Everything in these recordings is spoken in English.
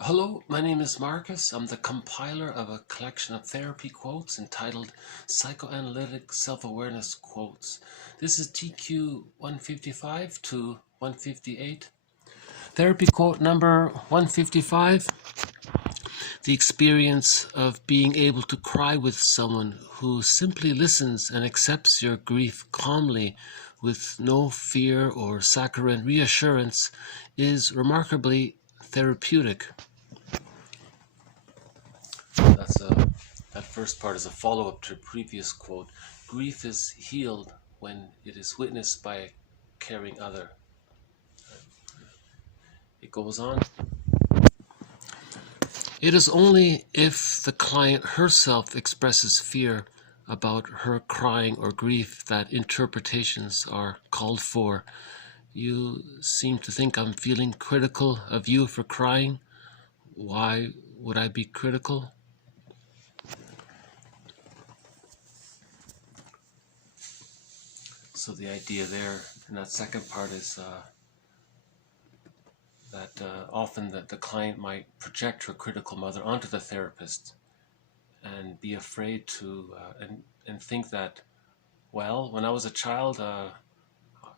Hello, my name is Marcus. I'm the compiler of a collection of therapy quotes entitled Psychoanalytic Self-Awareness Quotes. This is TQ 155 to 158. Therapy quote number 155. The experience of being able to cry with someone who simply listens and accepts your grief calmly with no fear or saccharine reassurance is remarkably therapeutic. That first part is a follow-up to a previous quote. Grief is healed when it is witnessed by a caring other. It goes on. It is only if the client herself expresses fear about her crying or grief that interpretations are called for. You seem to think I'm feeling critical of you for crying. Why would I be critical? So the idea there in that second part is that often the client might project her critical mother onto the therapist and be afraid to and think that, well, when I was a child,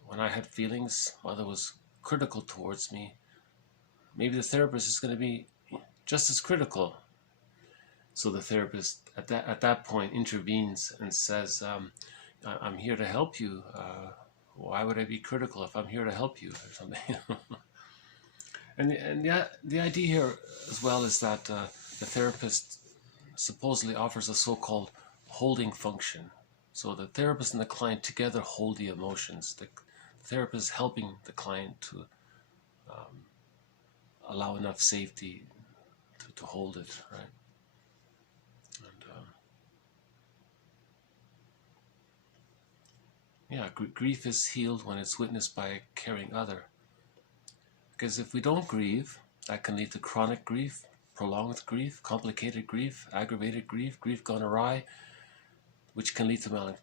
when I had feelings, mother was critical towards me. Maybe the therapist is going to be just as critical. So the therapist at that point intervenes and says, I'm here to help you. Why would I be critical if I'm here to help you or something? And the idea here as well is that the therapist supposedly offers a so-called holding function. So the therapist and the client together hold the emotions. The therapist is helping the client to allow enough safety to hold it, right? And grief is healed when it's witnessed by a caring other. Because if we don't grieve, that can lead to chronic grief, prolonged grief, complicated grief, aggravated grief, grief gone awry, which can lead to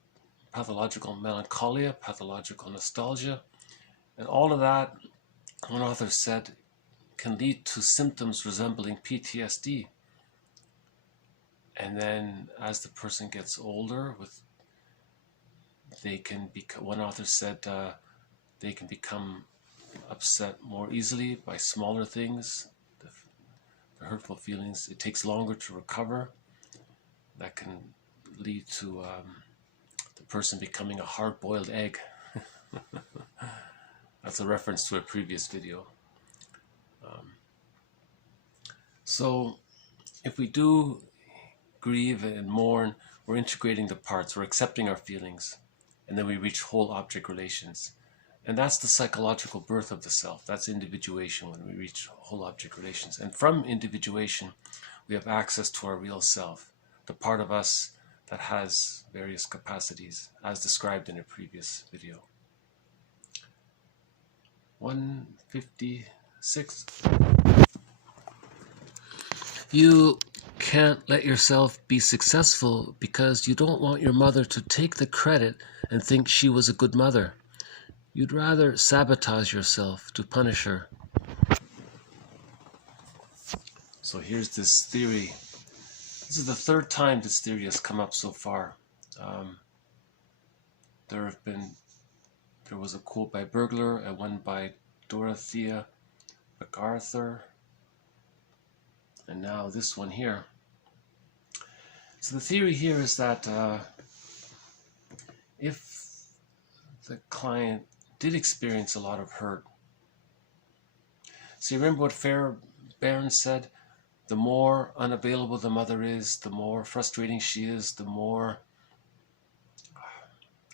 pathological melancholia, pathological nostalgia. And all of that, one author said, can lead to symptoms resembling PTSD. And then as the person gets older, one author said they can become upset more easily by smaller things, the hurtful feelings. It takes longer to recover. That can lead to the person becoming a hard-boiled egg. That's a reference to a previous video. So if we do grieve and mourn, we're integrating the parts, we're accepting our feelings, and then we reach whole object relations. And that's the psychological birth of the self. That's individuation, when we reach whole object relations. And from individuation, we have access to our real self, the part of us that has various capacities, as described in a previous video. 156. You can't let yourself be successful because you don't want your mother to take the credit and think she was a good mother. You'd rather sabotage yourself to punish her. So here's this theory. This is the third time this theory has come up so far. There was a quote by Bergler and one by Dorothea MacArthur, and now this one here. So the theory here is that if the client did experience a lot of hurt, so you remember what Fairbairn said, the more unavailable the mother is, the more frustrating she is, the more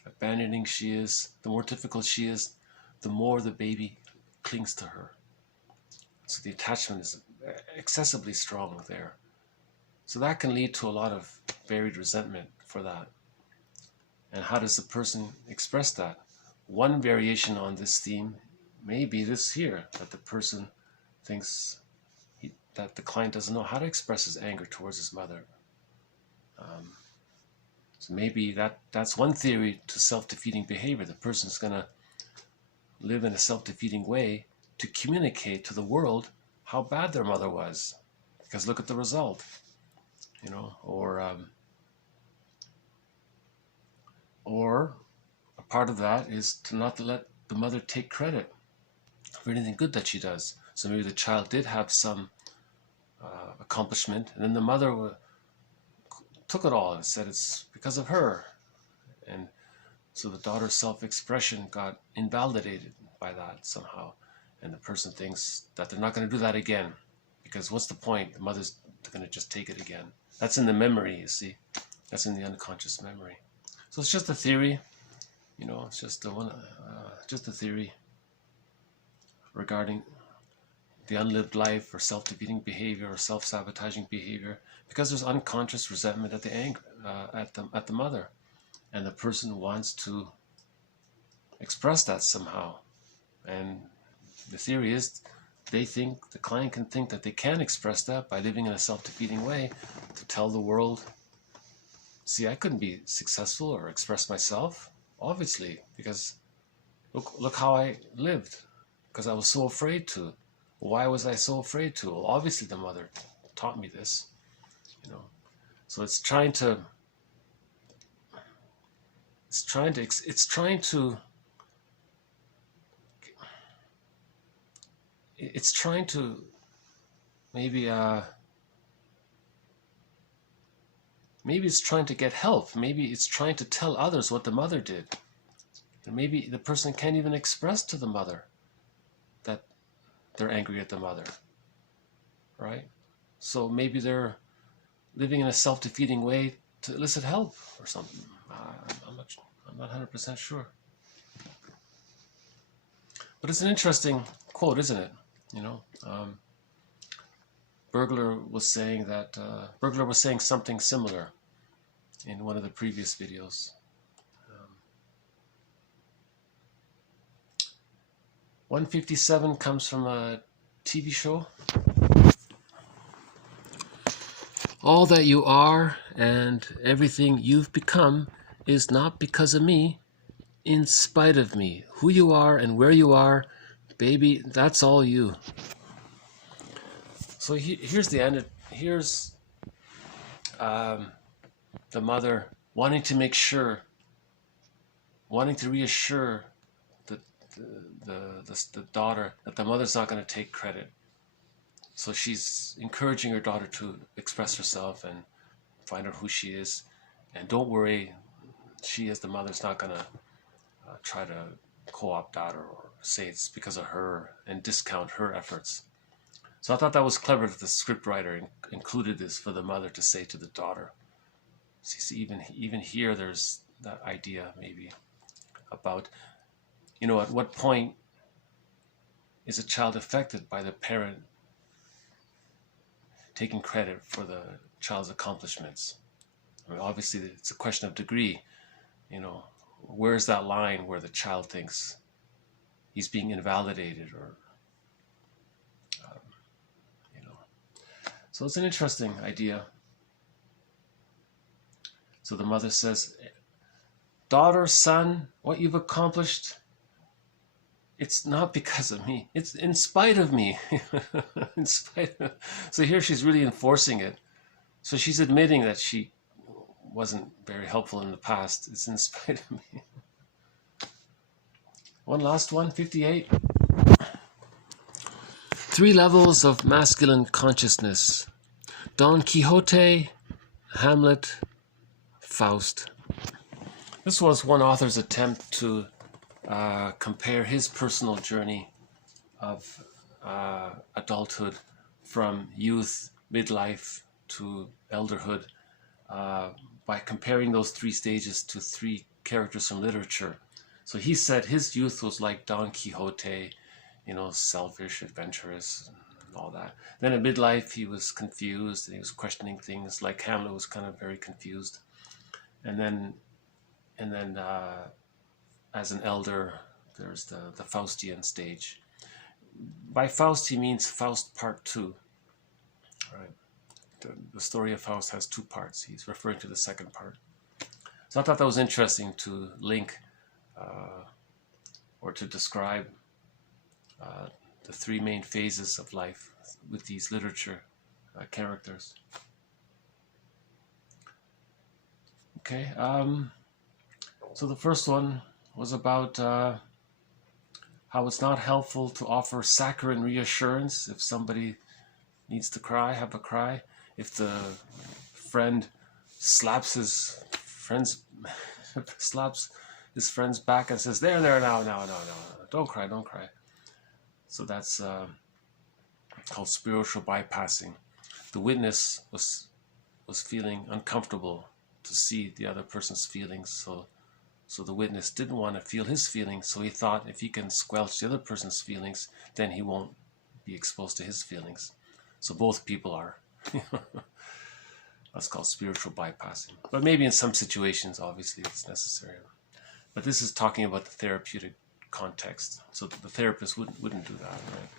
abandoning she is, the more difficult she is, the more the baby clings to her. So the attachment is excessively strong there. So that can lead to a lot of buried resentment for that. And how does the person express that? One variation on this theme may be this here, that the person thinks that the client doesn't know how to express his anger towards his mother. So maybe that's one theory to self-defeating behavior. The person's going to live in a self-defeating way to communicate to the world how bad their mother was, because look at the result, you know, or a part of that is to not let the mother take credit for anything good that she does. So maybe the child did have some accomplishment, and then the mother took it all and said it's because of her. And so the daughter's self-expression got invalidated by that somehow. And the person thinks that they're not going to do that again. Because what's the point? The mother's going to just take it again. That's in the memory, you see. That's in the unconscious memory. So it's just a theory. You know, it's just a theory regarding the unlived life or self-defeating behavior or self-sabotaging behavior, because there's unconscious resentment at the mother, and the person wants to express that somehow. And the theory is they think, the client can think that they can express that by living in a self-defeating way, to tell the world, see, I couldn't be successful or express myself, obviously, because look how I lived, because I was so afraid to. Why was I so afraid to? Well, obviously the mother taught me this, you know. So it's trying to maybe it's trying to get help. Maybe it's trying to tell others what the mother did. And maybe the person can't even express to the mother that they're angry at the mother, right? So maybe they're living in a self-defeating way to elicit help or something. I'm not 100% sure. But it's an interesting quote, isn't it? You know, Burglar was saying something similar in one of the previous videos. 157 comes from a TV show. All that you are and everything you've become is not because of me, in spite of me. Who you are and where you are, baby, that's all you. So here's the end. Here's the mother wanting to reassure the daughter that the mother's not going to take credit. So she's encouraging her daughter to express herself and find out who she is. And don't worry, she as the mother's not going to try to co-opt that or say it's because of her and discount her efforts. So I thought that was clever that the scriptwriter included this for the mother to say to the daughter. See, even here there's that idea maybe about, you know, at what point is a child affected by the parent taking credit for the child's accomplishments? I mean, obviously it's a question of degree. You know, where's that line where the child thinks he's being invalidated, or you know? So it's an interesting idea. So the mother says, daughter, son, what you've accomplished, it's not because of me. It's in spite of me. In spite of... So here she's really enforcing it. So she's admitting that she wasn't very helpful in the past. It's in spite of me. One last one, 58. 3 levels of masculine consciousness. Don Quixote, Hamlet, Faust. This was one author's attempt to compare his personal journey of adulthood from youth, midlife to elderhood by comparing those 3 stages to 3 characters from literature. So he said his youth was like Don Quixote, you know, selfish, adventurous, and all that. Then at midlife he was confused and he was questioning things, like Hamlet was kind of very confused. And then as an elder, there's the Faustian stage. By Faust, he means Faust Part 2. Right? The story of Faust has 2 parts. He's referring to the second part. So I thought that was interesting to link or to describe the 3 main phases of life with these literature characters. Okay, so the first one was about how it's not helpful to offer saccharine reassurance if somebody needs to cry, have a cry. If the friend slaps his friend's back and says, "There, now, don't cry, don't cry." So that's called spiritual bypassing. The witness was feeling uncomfortable to see the other person's feelings, so the witness didn't want to feel his feelings, so he thought if he can squelch the other person's feelings, then he won't be exposed to his feelings. So both people are. That's called spiritual bypassing. But maybe in some situations, obviously, it's necessary. But this is talking about the therapeutic context. So the therapist wouldn't do that, right?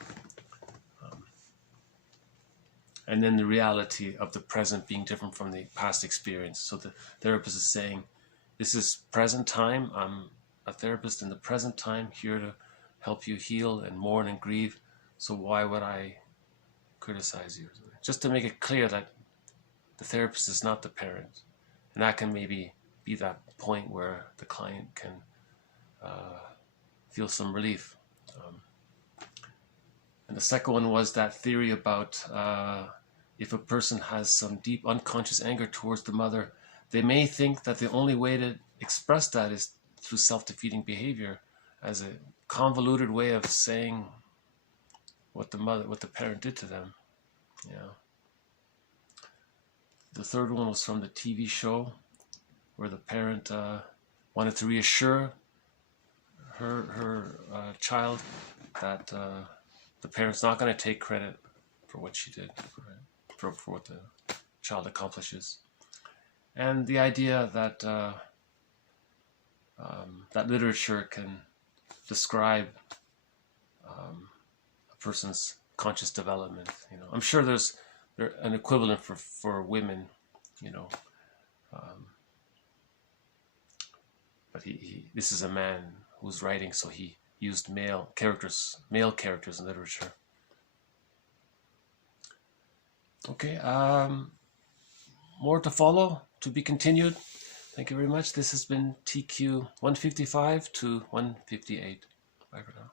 And then the reality of the present being different from the past experience. So the therapist is saying, this is present time. I'm a therapist in the present time, here to help you heal and mourn and grieve. So why would I criticize you? Just to make it clear that the therapist is not the parent. And that can maybe be that point where the client can feel some relief. And the second one was that theory about if a person has some deep unconscious anger towards the mother, they may think that the only way to express that is through self-defeating behavior, as a convoluted way of saying what the parent did to them. Yeah. The third one was from the TV show, where the parent wanted to reassure her child that the parent's not going to take credit for what she did, right? for what the child accomplishes. And the idea that that literature can describe a person's conscious development. You know, I'm sure there's an equivalent for women, you know. But this is a man who's writing, so he used male characters in literature. Okay, more to follow, to be continued. Thank you very much. This has been TQ 155 to 158. Bye for now.